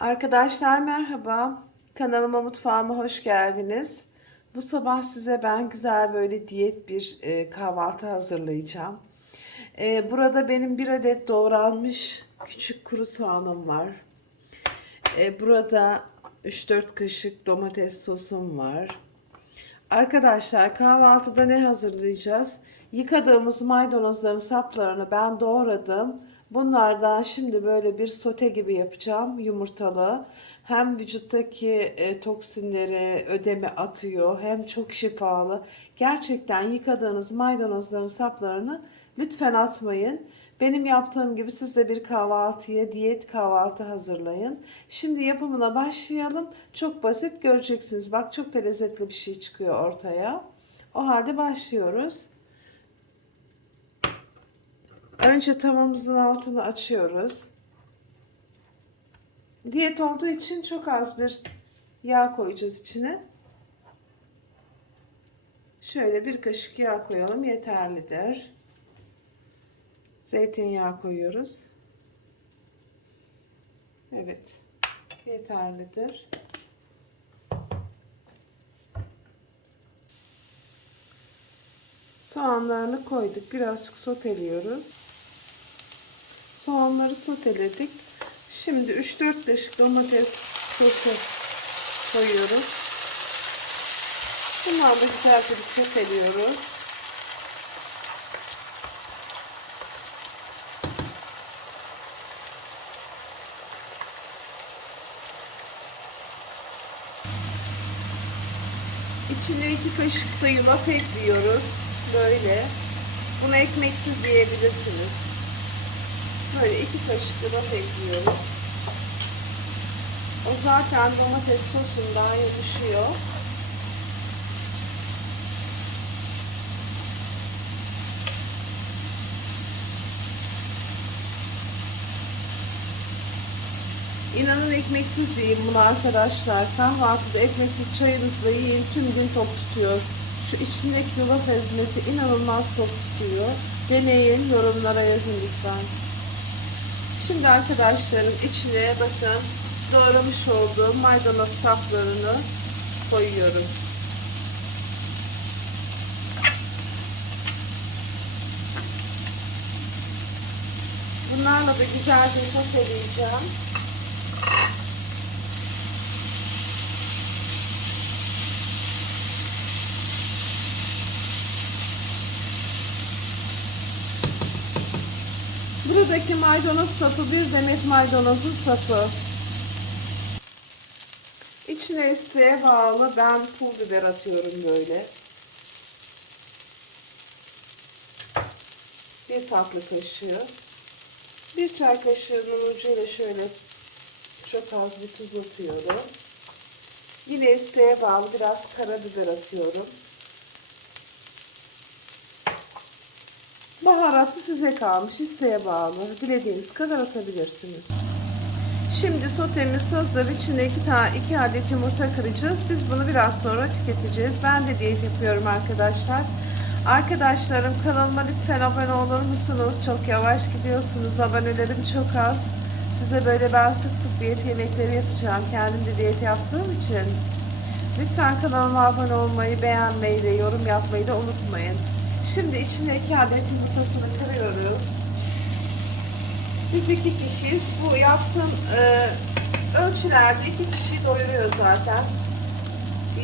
Arkadaşlar merhaba. Kanalıma mutfağıma hoş geldiniz. Bu sabah size ben güzel böyle diyet bir e, kahvaltı hazırlayacağım. E, burada benim bir adet doğranmış küçük kuru soğanım var. E, burada 3-4 kaşık domates sosum var. Arkadaşlar kahvaltıda ne hazırlayacağız? Yıkadığımız maydanozların saplarını ben doğradım. Bunlardan şimdi böyle bir sote gibi yapacağım yumurtalı. Hem vücuttaki e, toksinleri ödeme atıyor hem çok şifalı. Gerçekten yıkadığınız maydanozların saplarını lütfen atmayın. Benim yaptığım gibi siz de bir kahvaltıya diyet kahvaltı hazırlayın. Şimdi yapımına başlayalım. Çok basit göreceksiniz. Bak çok da lezzetli bir şey çıkıyor ortaya. O halde başlıyoruz. Önce tavamızın altını açıyoruz. Diyet olduğu için çok az bir yağ koyacağız içine. Şöyle bir kaşık yağ koyalım yeterlidir. Zeytinyağı koyuyoruz. Evet. Yeterlidir. Soğanlarını koyduk. Birazcık soteliyoruz. Soğanları soteledik. Şimdi 3-4 kaşık domates sosu koyuyoruz. Bunları da güzelce bir soteliyoruz. İçine iki kaşık da yulaf ekliyoruz. Böyle. Bunu ekmeksiz yiyebilirsiniz. Böyle iki kaşık yulaf ekliyoruz. O zaten domates sosundan yapışıyor. İnanın ekmeksiz yiyin bunu arkadaşlar. Kahvaltıda ekmeksiz çayınızla yiyin. Tüm gün tok tutuyor. Şu içindeki yulaf ezmesi inanılmaz tok tutuyor. Deneyin, yorumlara yazın lütfen. Şimdi arkadaşlarım içine bakın doğramış olduğum maydanoz saplarını koyuyorum. Bunlarla da güzelce soteleyeceğim. Buradaki maydanoz sapı bir demet maydanozun sapı. İçine isteğe bağlı ben pul biber atıyorum böyle. Bir tatlı kaşığı. Bir çay kaşığının ucuyla şöyle çok az bir tuz atıyorum. Yine isteğe bağlı biraz karabiber atıyorum. Baharatı size kalmış, isteğe bağlı. Dilediğiniz kadar atabilirsiniz. Şimdi sotemiz hazır. İçine iki, tane, iki adet yumurta kıracağız. Biz bunu biraz sonra tüketeceğiz. Ben de diyet yapıyorum arkadaşlar. Arkadaşlarım kanalıma lütfen abone olur musunuz? Çok yavaş gidiyorsunuz. Abonelerim çok az. Size böyle ben sık sık diyet yemekleri yapacağım. Kendim de diyet yaptığım için. Lütfen kanalıma abone olmayı, beğenmeyi de, yorum yapmayı da unutmayın. Şimdi içine iki adet yumurtasını kırıyoruz. Biz iki kişiyiz. Bu yaptığım e, ölçülerde iki kişiyi doyuruyor zaten.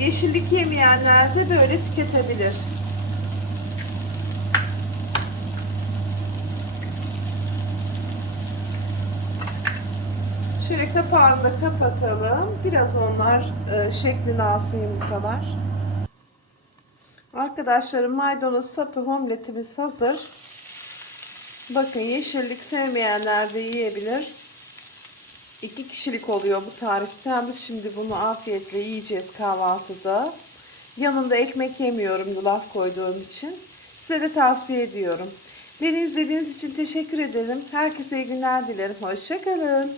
Yeşillik yemeyenler de böyle tüketebilir. Şöyle kapağını da kapatalım. Biraz onlar e, şeklini alsın yumurtalar. Arkadaşlarım maydanoz sapı omletimiz hazır. Bakın yeşillik sevmeyenler de yiyebilir. İki kişilik oluyor bu tariften. Biz şimdi bunu afiyetle yiyeceğiz kahvaltıda. Yanında ekmek yemiyorum yulaf koyduğum için. Size de tavsiye ediyorum. Beni izlediğiniz için teşekkür ederim. Herkese iyi günler dilerim. Hoşçakalın.